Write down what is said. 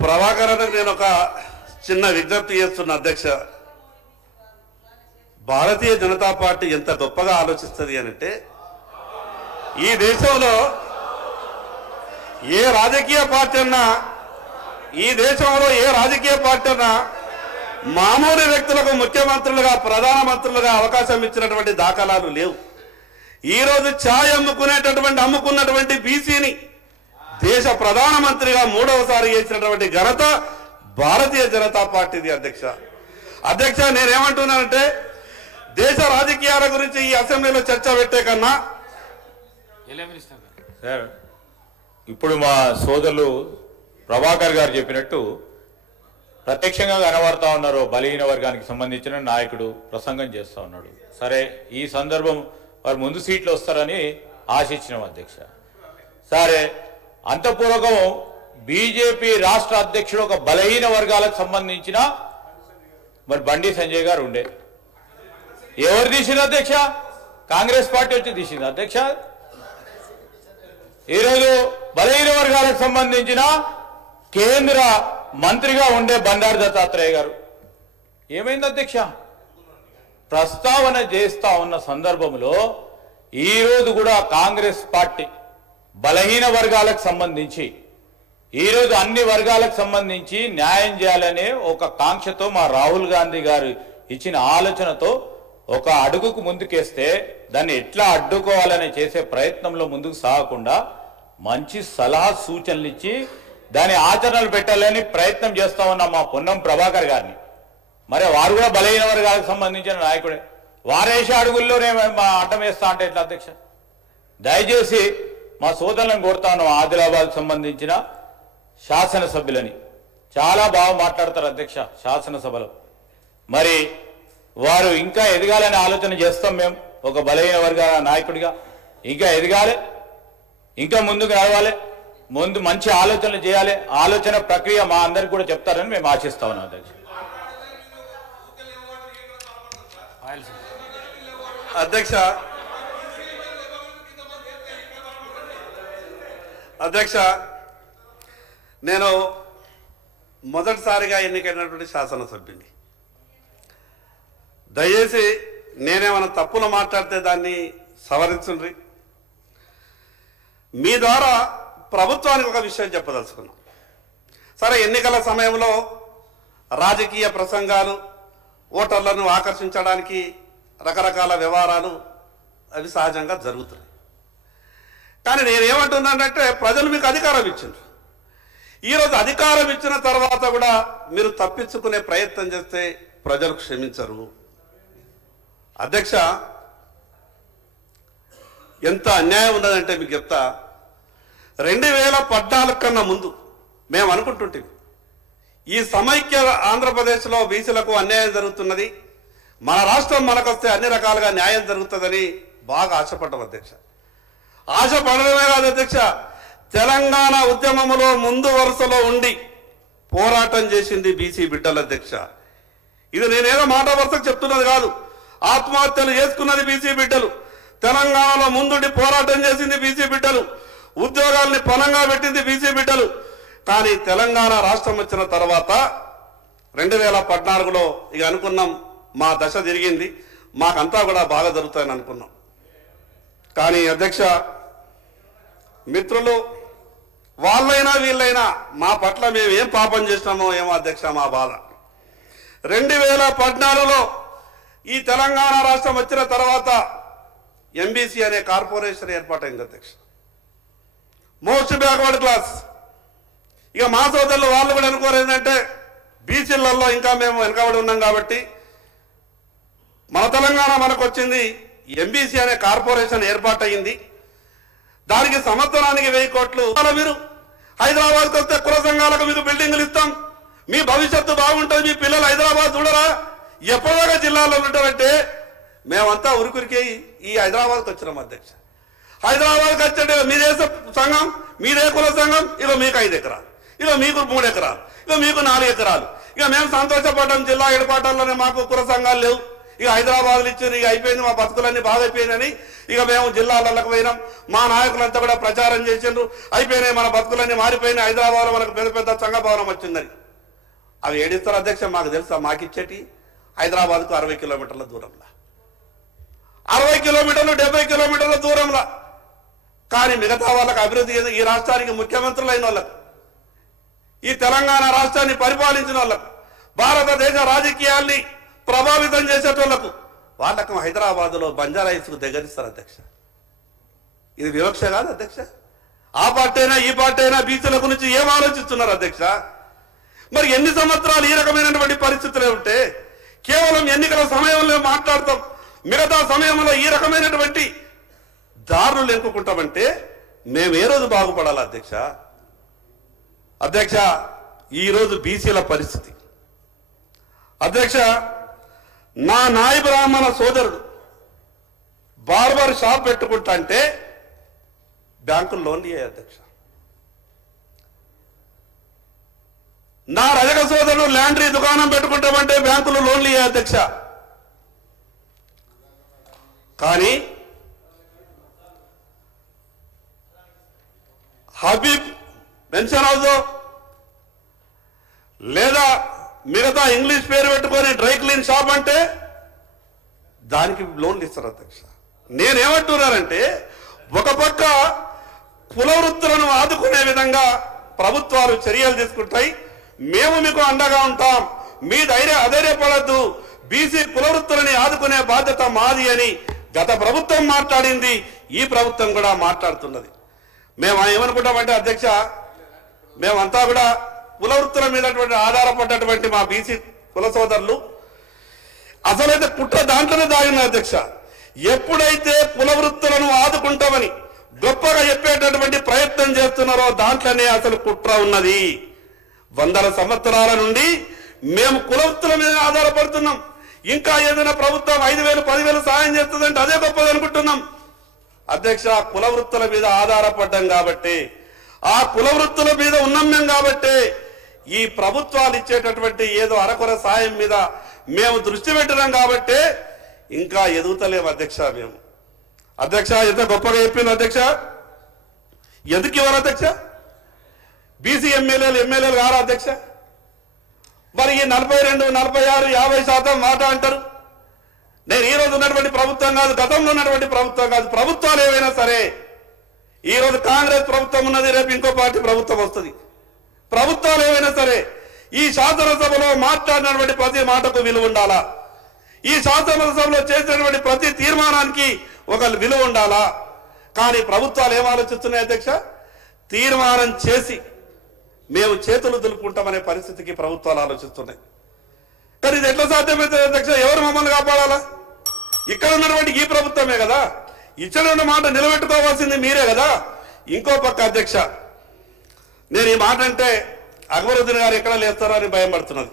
ప్రభాకర్ నేను ఒక చిన్న విజ్ఞప్తి చేస్తున్న అధ్యక్ష, భారతీయ జనతా పార్టీ ఎంత గొప్పగా ఆలోచిస్తుంది అంటే, ఈ దేశంలో ఏ రాజకీయ పార్టీ అన్నా మామూలు వ్యక్తులకు ముఖ్యమంత్రులుగా ప్రధానమంత్రులుగా అవకాశం ఇచ్చినటువంటి దాఖలాలు లేవు. ఈరోజు ఛాయ్ అమ్ముకున్నటువంటి బీసీని దేశ ప్రధానమంత్రిగా మూడవసారి చేసినటువంటి ఘనత భారతీయ జనతా పార్టీది అధ్యక్ష. నేనేమంటున్నానంటే, దేశ రాజకీయాల గురించి ఈ అసెంబ్లీలో చర్చ పెట్టే కన్నా సార్, ఇప్పుడు మా సోదరులు ప్రభాకర్ గారు చెప్పినట్టు ప్రత్యక్షంగా కనబడతా ఉన్నారు. బలహీన వర్గానికి సంబంధించిన నాయకుడు ప్రసంగం చేస్తూ ఉన్నాడు. సరే, ఈ సందర్భం వారు ముందు సీట్లు వస్తారని ఆశించినాం అధ్యక్ష. సరే, అంతపూర్వకం బీజేపీ రాష్ట్ర అధ్యక్షుడు ఒక బలహీన వర్గాలకు సంబంధించిన మరి బండి సంజయ్ గారు ఉండే. ఎవరు తీసింది అధ్యక్ష? కాంగ్రెస్ పార్టీ వచ్చి తీసింది అధ్యక్ష. ఈరోజు బలహీన వర్గాలకు సంబంధించిన కేంద్ర మంత్రిగా ఉండే బండారు దత్తాత్రేయ గారు ఏమైంది అధ్యక్ష? ప్రస్తావన చేస్తా ఉన్న సందర్భంలో ఈరోజు కూడా కాంగ్రెస్ పార్టీ బలహీన వర్గాలకు సంబంధించి ఈరోజు అన్ని వర్గాలకు సంబంధించి న్యాయం చేయాలనే ఒక కాంక్షతో మా రాహుల్ గాంధీ గారు ఇచ్చిన ఆలోచనతో ఒక అడుగుకు ముందుకేస్తే దాన్ని ఎట్లా అడ్డుకోవాలని చేసే ప్రయత్నంలో ముందుకు సాగకుండా మంచి సలహా సూచనలు ఇచ్చి దాని ఆచరణలు పెట్టాలని ప్రయత్నం చేస్తా ఉన్న మా పొన్నం ప్రభాకర్ గారిని, మరి వారు కూడా బలహీన వర్గాలకు సంబంధించిన నాయకుడే, వారేసే అడుగుల్లోనే మా అడ్డం వేస్తా అంటే ఎట్లా అధ్యక్ష? దయచేసి మా సోదరులను కోరుతా ఉన్నాం. ఆదిలాబాద్కు సంబంధించిన శాసనసభ్యులని చాలా బాగా మాట్లాడతారు అధ్యక్ష శాసనసభలో. మరి వారు ఇంకా ఎదగాలని ఆలోచన చేస్తాం. మేము ఒక బలహీన వర్గాల నాయకుడిగా ఇంకా ఎదగాలి, ఇంకా ముందుకు నడవాలి, ముందు మంచి ఆలోచనలు చేయాలి. ఆలోచన ప్రక్రియ మా అందరికి కూడా చెప్తారని మేము ఆశిస్తా ఉన్నాం అధ్యక్ష. అధ్యక్ష, నేను మొదటిసారిగా ఎన్నికైనటువంటి శాసనసభ్యుని. దయచేసి నేనేమైనా తప్పులు మాట్లాడితే దాన్ని సవరించుండ్రి. మీ ద్వారా ప్రభుత్వానికి ఒక విషయం చెప్పదలుచుకున్నాం. సరే, ఎన్నికల సమయంలో రాజకీయ ప్రసంగాలు, ఓటర్లను ఆకర్షించడానికి రకరకాల వ్యవహారాలు అవి సహజంగా జరుగుతున్నాయి. కానీ నేనేమంటున్నానంటే, ప్రజలు మీకు అధికారం ఇచ్చిండ్రు. ఈరోజు అధికారం ఇచ్చిన తర్వాత కూడా మీరు తప్పించుకునే ప్రయత్నం చేస్తే ప్రజలు క్షమించరు. అధ్యక్ష, ఎంత అన్యాయం ఉన్నదంటే మీకు చెప్తా. 2014 కన్నా ముందు మేము అనుకుంటుంటే ఈ సమైక్య ఆంధ్రప్రదేశ్లో బీసీలకు అన్యాయం జరుగుతున్నది, మన రాష్ట్రం మనకొస్తే అన్ని రకాలుగా న్యాయం జరుగుతుందని బాగా ఆశపడ్డాం అధ్యక్ష. ఆశపడమే కాదు అధ్యక్ష, తెలంగాణ ఉద్యమంలో ముందు వరుసలో ఉండి పోరాటం చేసింది బీసీ బిడ్డల అధ్యక్ష. ఇది నేనేదో మాట వరుసకు చెప్తున్నది కాదు. ఆత్మహత్యలు చేసుకున్నది బీసీ బిడ్డలు, తెలంగాణలో ముందుండి పోరాటం చేసింది బీసీ బిడ్డలు, ఉద్యోగాల్ని పణంగా పెట్టింది బీసీ బిడ్డలు. కానీ తెలంగాణ రాష్ట్రం వచ్చిన తర్వాత 2014లో ఇక అనుకున్నాం, మా దశ తిరిగింది, మాకంతా కూడా బాగా జరుగుతాయని అనుకున్నాం. కానీ అధ్యక్ష, మిత్రులు వాళ్ళైనా వీళ్ళైనా మా పట్ల మేము ఏం పాపం చేసినామో ఏమో అధ్యక్ష మా బాధ. 2014లో ఈ తెలంగాణ రాష్ట్రం వచ్చిన తర్వాత ఎంబీసీ అనే కార్పొరేషన్ ఏర్పాటైంది అధ్యక్ష. Most backward class. ఇక మా సోదరులు వాళ్ళు కూడా అనుకోరు ఏంటంటే, బీసీలలో ఇంకా మేము వెనకబడి ఉన్నాం కాబట్టి మన తెలంగాణ మనకు వచ్చింది, ఎంబీసీ అనే కార్పొరేషన్ ఏర్పాటయింది, దానికి సంవత్సరానికి 1000 కోట్లు మీరు హైదరాబాద్కి వస్తే కుల సంఘాలకు మీకు బిల్డింగులు ఇస్తాం, మీ భవిష్యత్తు బాగుంటుంది, మీ పిల్లలు హైదరాబాద్ చూడరా, ఎప్పటిదాకా జిల్లాలో ఉంటారంటే మేమంతా ఉరికురికి ఈ హైదరాబాద్కి వచ్చినాం అధ్యక్ష. హైదరాబాద్కి వచ్చే మీదే సంఘం, మీదే కుల సంఘం, ఇక మీకు 5 ఎకరాలు, ఇక మీకు 3 ఎకరాలు, ఇక మీకు 4 ఎకరాలు. ఇక మేము సంతోషపడ్డాం, జిల్లా హెడ్క్వార్టర్లోనే మాకు కుల సంఘాలు లేవు, ఇక హైదరాబాద్లో ఇచ్చారు, ఇక అయిపోయింది, మా బతుకులన్నీ బాగా అయిపోయినాయని ఇక మేము జిల్లాలకు పోయినాం. మా నాయకులంతా కూడా ప్రచారం చేసిండ్రు, అయిపోయినాయి మన బతుకులన్నీ మారిపోయినాయి, హైదరాబాద్లో మనకు పెద్ద పెద్ద సంఘ భవనం వచ్చిందని. అవి ఏడిస్తారు అధ్యక్ష, మాకు తెలుసా? మాకిచ్చేటి హైదరాబాద్కు 60 కిలోమీటర్ల దూరంలో, 60 కిలోమీటర్లు 70 కిలోమీటర్ల దూరంలో. కానీ మిగతా వాళ్ళకు అభివృద్ధి, ఈ రాష్ట్రానికి ముఖ్యమంత్రులు అయిన వాళ్ళకు, ఈ తెలంగాణ రాష్ట్రాన్ని పరిపాలించిన వాళ్ళకు, భారతదేశ రాజకీయాల్ని ప్రభావితం చేసేటోళ్లకు, వాళ్ళకు హైదరాబాద్లో బంజారా హిల్స్కు దగ్గరిస్తారు అధ్యక్ష. ఇది వివక్ష కాదు అధ్యక్ష? ఆ పార్టీ అయినా ఈ పార్టీ అయినా బీసీల గురించి ఏం ఆలోచిస్తున్నారు అధ్యక్ష? మరి ఎన్ని సంవత్సరాలు ఈ రకమైనటువంటి పరిస్థితులే ఉంటే కేవలం ఎన్నికల సమయంలో మాట్లాడతాం, మిగతా సమయంలో ఈ రకమైనటువంటి దారులు ఎంపుకుంటామంటే మేము ఏ రోజు బాగుపడాలి అధ్యక్ష? అధ్యక్ష, ఈరోజు బీసీల పరిస్థితి అధ్యక్ష, నా నాయ బ్రాహ్మణ సోదరుడు బార్బర్ షాప్ పెట్టుకుంటా అంటే బ్యాంకులు లోన్లు ఇయ్యాయి అధ్యక్ష. నా రజక సోదరుడు ల్యాండ్రీ దుకాణం పెట్టుకుంటామంటే బ్యాంకులు లోన్లు ఇయ్యాయి అధ్యక్ష. కానీ హబీబ్ పెన్షన్ హౌస్ లేదా మిగతా ఇంగ్లీష్ పేరు పెట్టుకొని డ్రై క్లీన్ షాప్ అంటే దానికి లోన్లు ఇస్తారు అధ్యక్ష. నేనేమంటున్నానంటే, ఒక పక్క కుల వృత్తులను ఆదుకునే విధంగా ప్రభుత్వాలు చర్యలు తీసుకుంటాయి, మేము మీకు అండగా ఉంటాం, మీ అధైర్యపడద్దు, బీసీ కుల వృత్తులని ఆదుకునే బాధ్యత మాది అని గత ప్రభుత్వం మాట్లాడింది, ఈ ప్రభుత్వం కూడా మాట్లాడుతున్నది. మేము ఏమనుకుంటామంటే అధ్యక్ష, మేమంతా కూడా కుల వృత్తుల మీద ఆధారపడ్డటువంటి మా బీసీ కుల సోదరులు అసలైతే కుట్ర దాంట్లోనే దాగిన అధ్యక్ష. ఎప్పుడైతే కుల వృత్తులను ఆదుకుంటామని గొప్పగా చెప్పేటటువంటి ప్రయత్నం చేస్తున్నారో దాంట్లోనే అసలు కుట్ర ఉన్నది. వందల సంవత్సరాల నుండి మేము కుల వృత్తుల మీద ఆధారపడుతున్నాం. ఇంకా ఏదైనా ప్రభుత్వం 5,000 10,000 సాయం చేస్తుందంటే అదే గొప్పది అనుకుంటున్నాం అధ్యక్ష. కుల వృత్తుల మీద ఆధారపడ్డాం కాబట్టి, ఆ కుల వృత్తుల మీద ఉన్నాం మేము కాబట్టి, ఈ ప్రభుత్వాలు ఇచ్చేటటువంటి ఏదో అరకొర సాయం మీద మేము దృష్టి పెట్టినాం కాబట్టి ఇంకా ఎదుగుతలేము అధ్యక్ష. మేము అధ్యక్ష ఎంత గొప్పగా చెప్పింది అధ్యక్ష. ఎందుకు ఇవ్వరు అధ్యక్ష? బీసీ ఎమ్మెల్యేలు కారా అధ్యక్ష? మరి ఈ 42, 46, 50% మాట అంటారు. నేను ఈ రోజు ఉన్నటువంటి ప్రభుత్వం కాదు, గతంలో ఉన్నటువంటి ప్రభుత్వం కాదు, ప్రభుత్వాలు ఏవైనా సరే, ఈ రోజు కాంగ్రెస్ ప్రభుత్వం ఉన్నది, రేపు ఇంకో పార్టీ ప్రభుత్వం వస్తుంది. ప్రభుత్వాలు ఏవైనా సరే ఈ శాసనసభలో మాట్లాడినటువంటి ప్రతి మాటకు విలువ ఉండాలా, ఈ శాసనసభలో చేసినటువంటి ప్రతి తీర్మానానికి ఒక విలువ ఉండాలా. కానీ ప్రభుత్వాలు ఏం ఆలోచిస్తున్నాయి అధ్యక్ష? తీర్మానం చేసి మేము చేతులు దులుపుకుంటామనే పరిస్థితికి ప్రభుత్వాలు ఆలోచిస్తున్నాయి. కానీ ఇది ఎట్లా సాధ్యమవుతుంది అధ్యక్ష? ఎవరు మమ్మల్ని కాపాడాలా? ఇక్కడ ఉన్నటువంటి ఈ ప్రభుత్వమే కదా, ఇచ్చిన మాట నిలబెట్టుకోవాల్సింది మీరే కదా. ఇంకో పక్క అధ్యక్ష, నేను ఈ మాట అంటే అక్బరుద్దీన్ గారు ఎక్కడ లేస్తారో అని భయం పడుతున్నది.